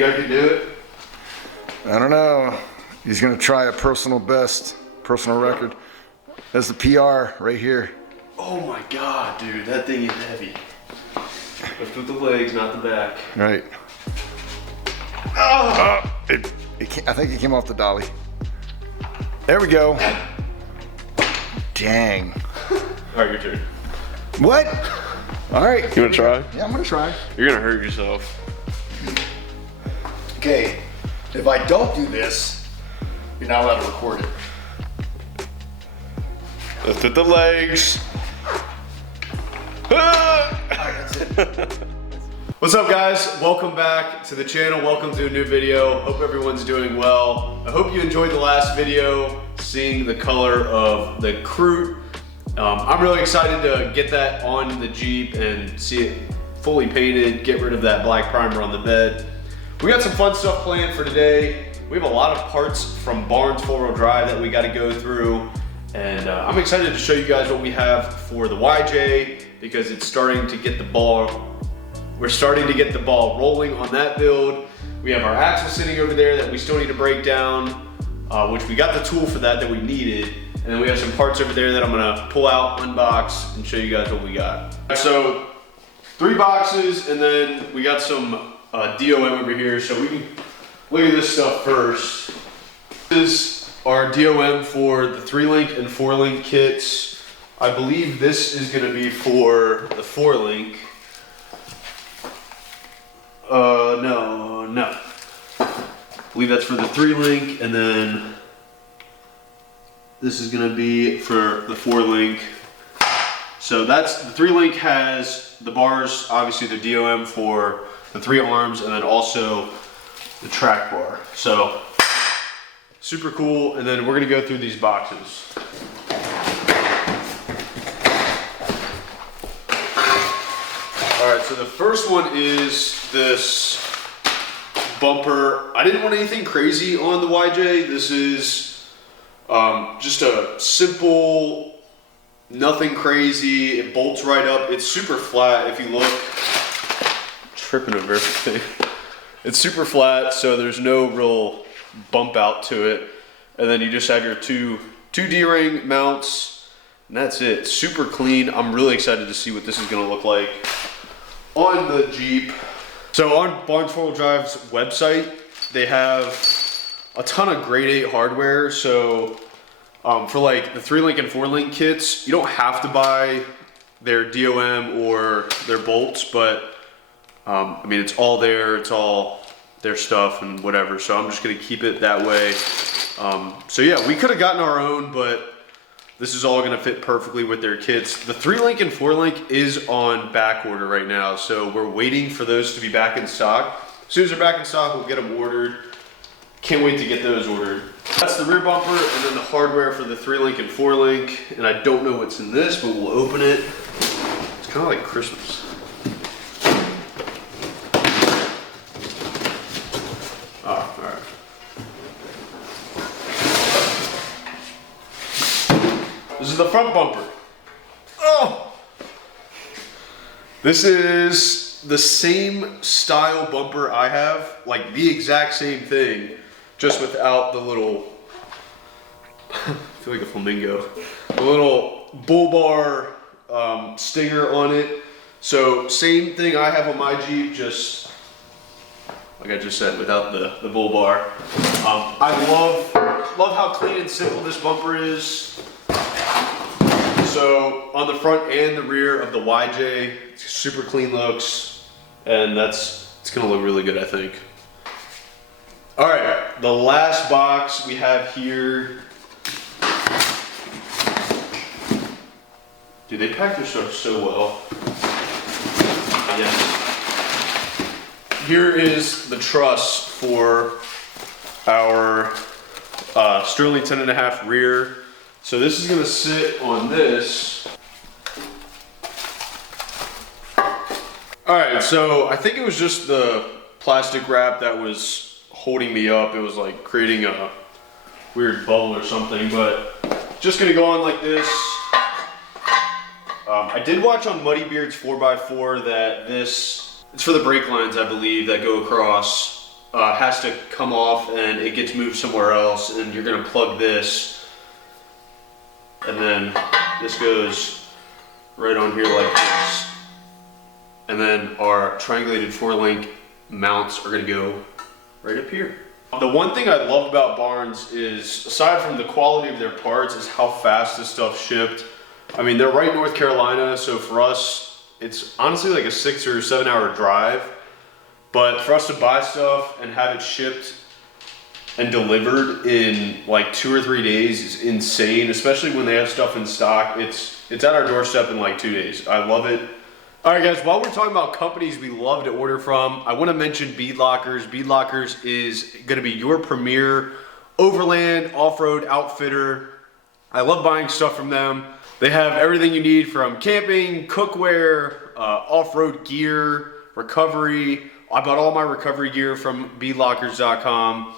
think I could do it? I don't know. He's gonna try a personal best, personal record. That's the PR right here. Oh my God, dude, that thing is heavy. Lift with the legs, not the back. Right. I think it came off the dolly. There we go. Dang. All right, your turn. What? All right. You wanna try? Yeah, I'm gonna try. You're gonna hurt yourself. Okay, if I don't do this, you're not allowed to record it. Lift with the legs. What's up, guys? Welcome back to the channel. Welcome to a new video. Hope everyone's doing well. I hope you enjoyed the last video, seeing the color of the Kroot. I'm really excited to get that on the Jeep and see it fully painted, get rid of that black primer on the bed. We got some fun stuff planned for today. We have a lot of parts from BARNES 4-wheel drive that we got to go through. And I'm excited to show you guys what we have for the YJ because it's starting to get the ball. We're starting to get the ball rolling on that build. We have our axle sitting over there that we still need to break down, which we got the tool for that we needed. And then we have some parts over there that I'm gonna pull out, unbox, and show you guys what we got. So 3 boxes, and then we got some DOM over here. So we can look at this stuff first. This is our DOM for the 3-link and 4-link kits. I believe this is gonna be for the 4-link. No. I believe that's for the 3-link, and then this is gonna be for the 4-link. So that's, the 3-link has the bars, obviously the DOM for the 3 arms, and then also the track bar. So, super cool, and then we're gonna go through these boxes. All right, so the first one is this bumper. I didn't want anything crazy on the YJ. This is just a simple, nothing crazy. It bolts right up. It's super flat. If you look, tripping over everything. It's super flat, so there's no real bump out to it. And then you just have your two D-ring mounts, and that's it. Super clean. I'm really excited to see what this is gonna look like on the Jeep. So on BARNES 4-wheel drive's website, they have a ton of grade 8 hardware. So for like the 3-link and 4-link kits, you don't have to buy their DOM or their bolts, but I mean, it's all there, it's all their stuff and whatever. So I'm just gonna keep it that way. So yeah, we could have gotten our own, but this is all gonna fit perfectly with their kits. The 3-link and 4-link is on back order right now, so we're waiting for those to be back in stock. As soon as they're back in stock, we'll get them ordered. Can't wait to get those ordered. That's the rear bumper, and then the hardware for the 3-link and 4-link. And I don't know what's in this, but we'll open it. It's kind of like Christmas. Oh, all right. This is the front bumper. Oh! This is the same style bumper I have, like the exact same thing, just without the little, I feel like a flamingo, the little bull bar stinger on it. So same thing I have on my Jeep, just like I just said, without the bull bar. I love how clean and simple this bumper is. So on the front and the rear of the YJ, it's super clean looks, and it's gonna look really good, I think. All right, the last box we have here. Dude, they pack their stuff so well. Yes. Here is the truss for our Sterling 10.5 rear. So this is gonna sit on this. All right, so I think it was just the plastic wrap that was holding me up. It was like creating a weird bubble or something, but just gonna go on like this. I did watch on Muddy Beard's 4x4 that it's for the brake lines, I believe, that go across has to come off and it gets moved somewhere else, and you're gonna plug this, and then this goes right on here like this. And then our triangulated 4-link mounts are gonna go right up here. The one thing I love about Barnes is, aside from the quality of their parts, is how fast this stuff shipped. I mean, they're right in North Carolina, so for us, it's honestly like a 6 or 7 hour drive. But for us to buy stuff and have it shipped and delivered in like 2 or 3 days is insane, especially when they have stuff in stock. It's at our doorstep in like 2 days. I love it. All right, guys, while we're talking about companies we love to order from, I want to mention Bead Lockers. Bead Lockers is going to be your premier overland off-road outfitter. I love buying stuff from them. They have everything you need from camping, cookware, off-road gear, recovery. I bought all my recovery gear from beadlockers.com.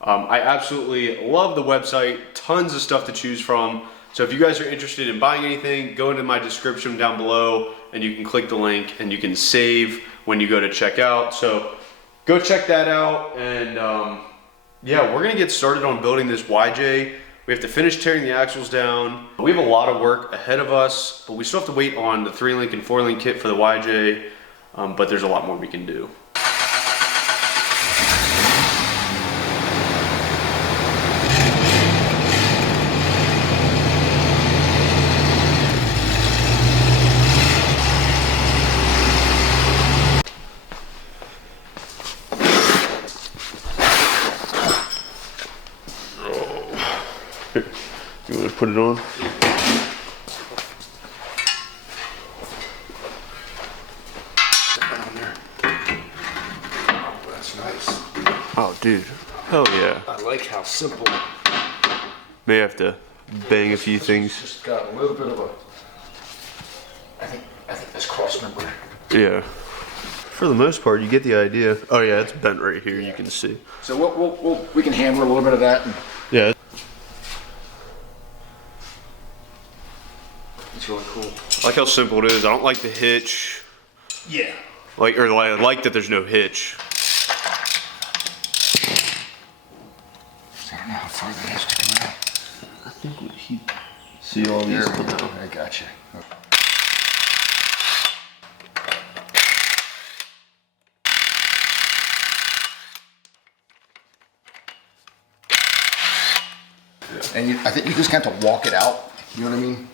I absolutely love the website. Tons of stuff to choose from. So if you guys are interested in buying anything, go into my description down below and you can click the link and you can save when you go to checkout. So go check that out. And yeah, we're gonna get started on building this YJ. We have to finish tearing the axles down. We have a lot of work ahead of us, but we still have to wait on the 3-link and 4-link kit for the YJ. But there's a lot more we can do. You want to put it on? Oh, that's nice. Oh, dude. Hell yeah. I like how simple. May have to bang a few things. Just got a little bit of a. I think this cross member. Yeah. For the most part, you get the idea. Oh yeah, it's bent right here. You can see. So we can handle a little bit of that. And Yeah. it's really cool. I like how simple it is. I don't like the hitch. Yeah. I like that there's no hitch. I don't know how far that has to come out. I think he see all these. There we go. I got you. And I think you just have to walk it out. You know what I mean?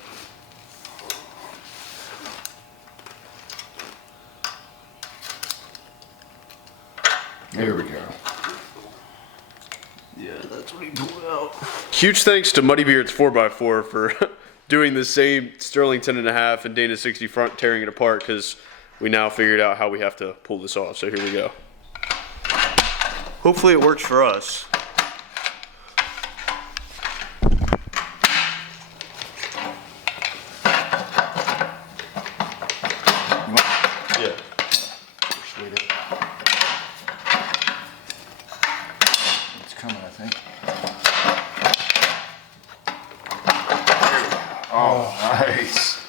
There we go. Yeah, that's what he pulled out. Huge thanks to Muddy Beard's 4x4 for doing the same Sterling 10.5 and Dana 60 front, tearing it apart, because we now figured out how we have to pull this off. So here we go. Hopefully it works for us. Yeah. It's coming, I think. Oh, nice.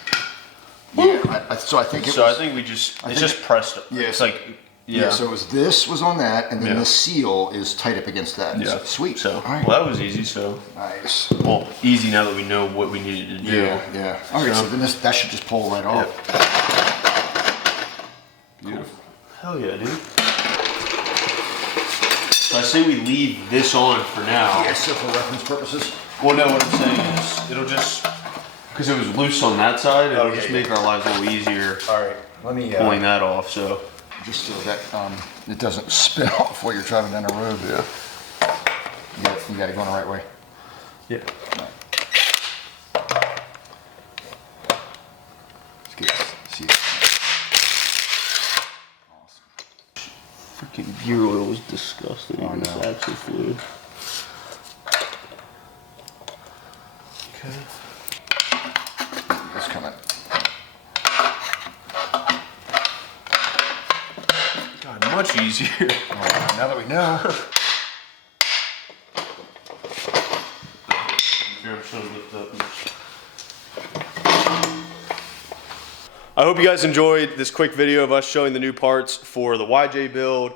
Yeah, so I think So I think we just, it's just pressed. Yeah. It's like, yeah, so it was this was on that, and then Yeah. the seal is tight up against that. yeah. Sweet. So, All right. well, that was easy, so. Nice. Well, easy now that we know what we needed to do. Yeah, yeah. All right, so then that should just pull right off. Beautiful. Hell yeah, dude. So I say we leave this on for now. Yeah, so for reference purposes. Well, no, what I'm saying is, it'll just, because it was loose on that side, it'll just make our lives a little easier All right, let me pulling that off, so. just so that it doesn't spin off while you're driving down the road. Yeah. You got it going the right way. Yeah. Let's get see it. Awesome. Freaking gear oil was disgusting. Oh, It's no. actually fluid. Okay. It's coming. God, much easier. Oh, now that we know. I hope you guys enjoyed this quick video of us showing the new parts for the YJ build.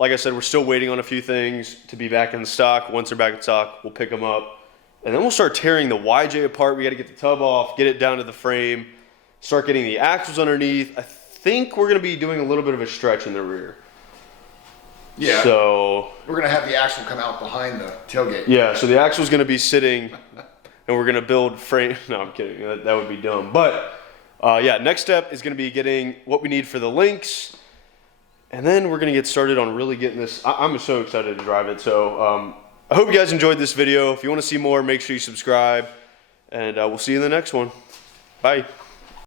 like I said, we're still waiting on a few things to be back in stock. Once they're back in stock, we'll pick them up. And then we'll start tearing the YJ apart. We got to get the tub off, get it down to the frame, start getting the axles underneath. I think we're going to be doing a little bit of a stretch in the rear. Yeah. So we're going to have the axle come out behind the tailgate. yeah, so the axle's going to be sitting, and we're going to build frame. No, I'm kidding. That would be dumb. But yeah, next step is going to be getting what we need for the links. And then we're going to get started on really getting this. I'm so excited to drive it. So I hope you guys enjoyed this video. If you want to see more, make sure you subscribe. And we'll see you in the next one. Bye.